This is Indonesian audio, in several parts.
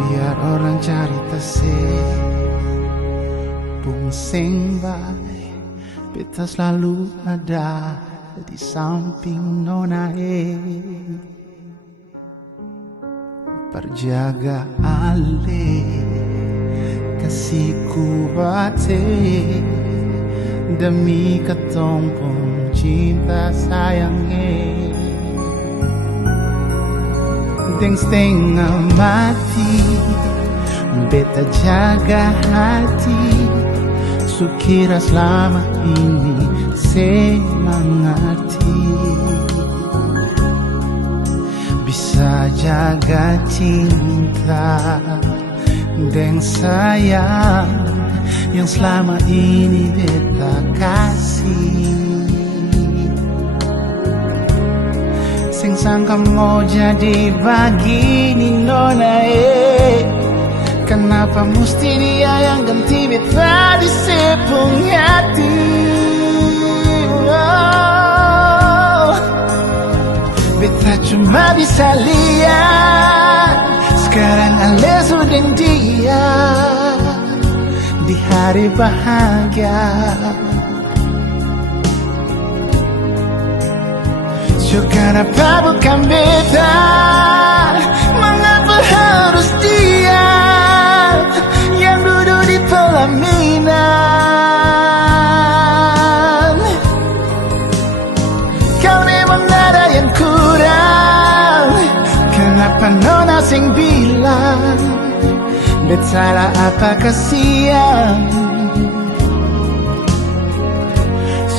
Biar orang cerita pungsing baik, beta selalu ada di samping nona perjaga ale kasihku bate demi ketompong cinta sayangnya. Deng setengah mati, beta jaga hati, sukira selama ini semangati. Bisa jaga cinta deng sayang yang selama ini beta kasih. Sing sangka mau jadi begini nona kenapa mesti dia yang ganti beta di sepung hati. Beta cuma bisa lihat sekarang ale sudah dia di hari bahagia. So kenapa bukan beta? Mengapa harus dia yang duduk di pelaminan? Kau memang ada yang kurang. Kenapa nona sing bilang bet salah apa kasihan?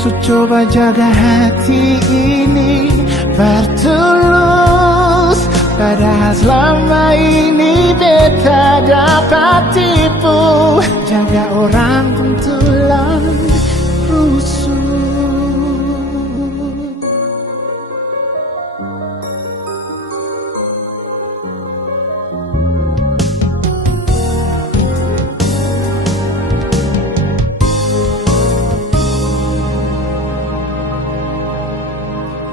So coba jaga hati ini bertulus, padahal selama ini beta dapat tipu. Jaga orang tentulah rusuh.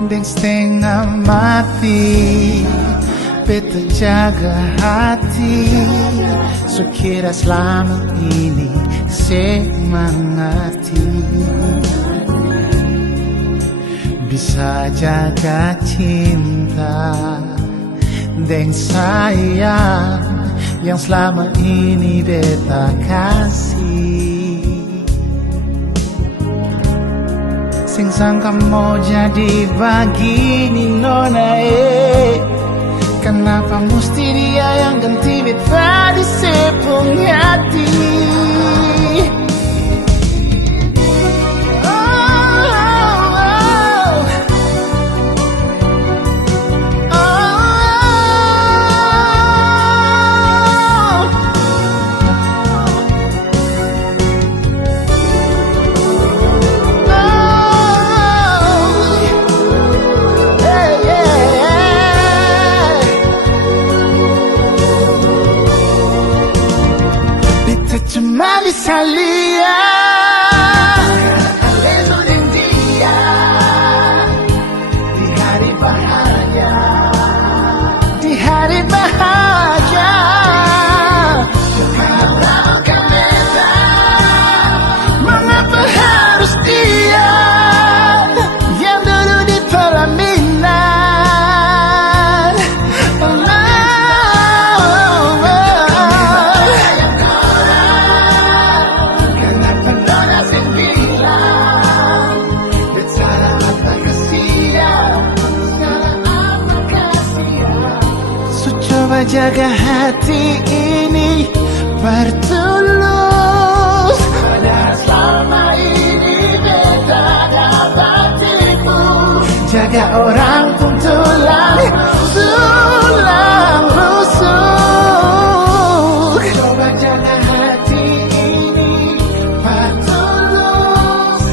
Deng setengah mati, beta jaga hati, sukira selama ini semangati. Bisa jaga cinta deng sayang yang selama ini beta kasih. Sing sangka mau jadi begini nona kenapa mesti dia yang ganti beta di sepung hati. Cuma bisa lihat ale sudah dia di hari bahagia, di hari bahagia. Kenapa bukan beta? Mengapa harus dia yang duduk di pelaminan? Jaga hati ini bertulus, padahal selama ini beta dapat tipu. Jaga orang pun tulang rusuk. Coba jaga hati ini bertulus,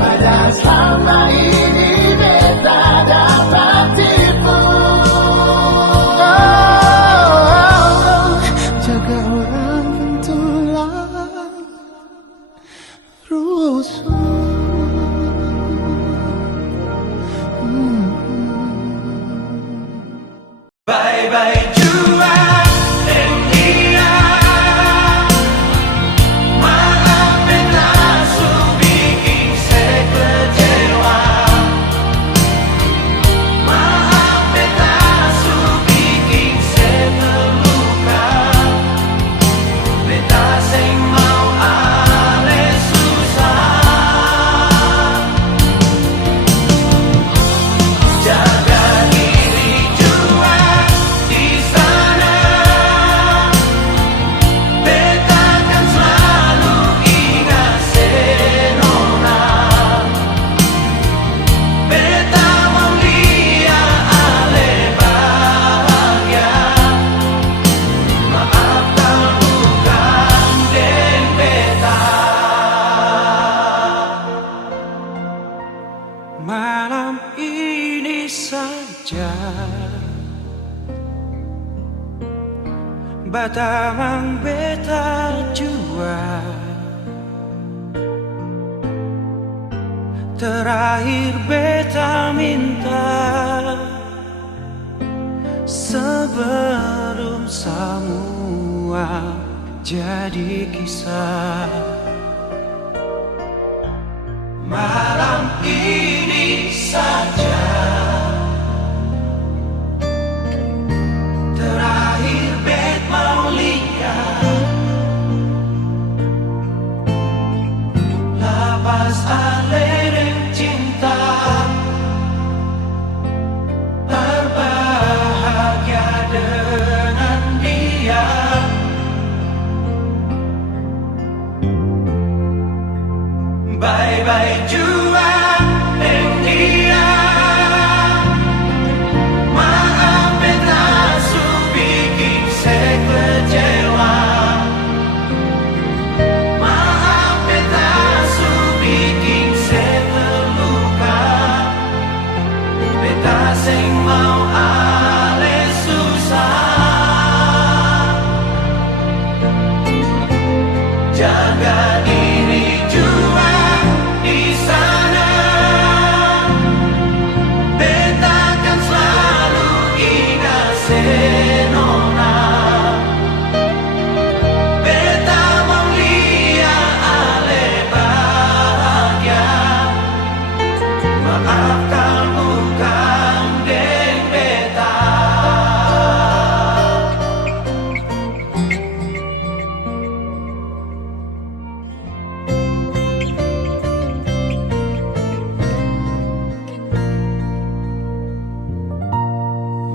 padahal selama ini beta dapat tipu. Rusuh. Batamang beta jua, terakhir beta minta sebelum semua jadi kisah. Malam ini saja terakhir bet mau lihat, lepas alereng cinta, berbahagia dengan dia. Bye-bye jua dengan dia. Maaf beta su bikin saya kecewa. Maaf beta su bikin saya terluka. Beta sing mau ale susah. Jaga diri jua di sana. Beta kan selalu ingat senona. Beta mau lihat ale bahagia. Maafkan bukan deng beta.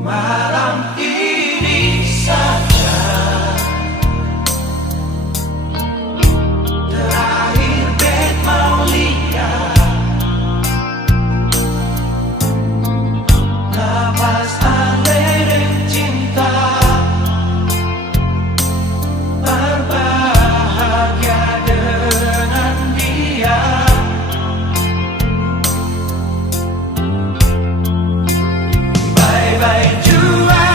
Malam ini saja terakhir bet mau lihat, lepas alereng cinta, berbahagia dengan dia. Bye-bye jua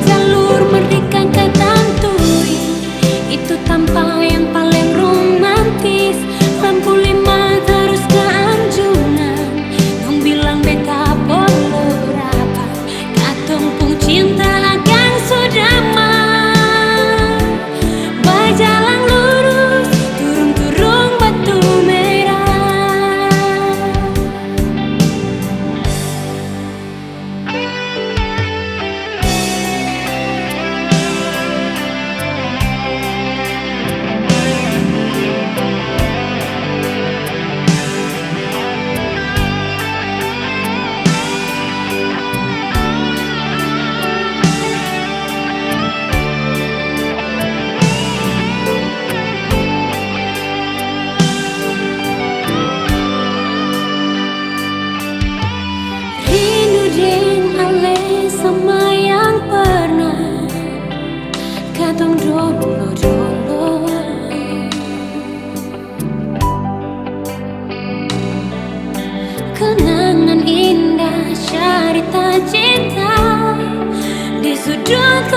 jalur merdeka ketantui, itu tanpa yang paling romantis. Lampu 5 terus ke anjunan, dong bilang beta polo rapat, katong pung cinta akan sudamai. Berjalan lurus, turun-turun batu merah. Rindu deng ale sama yang pernah katong dolo-dolo. Kenangan indah cerita cinta di sudut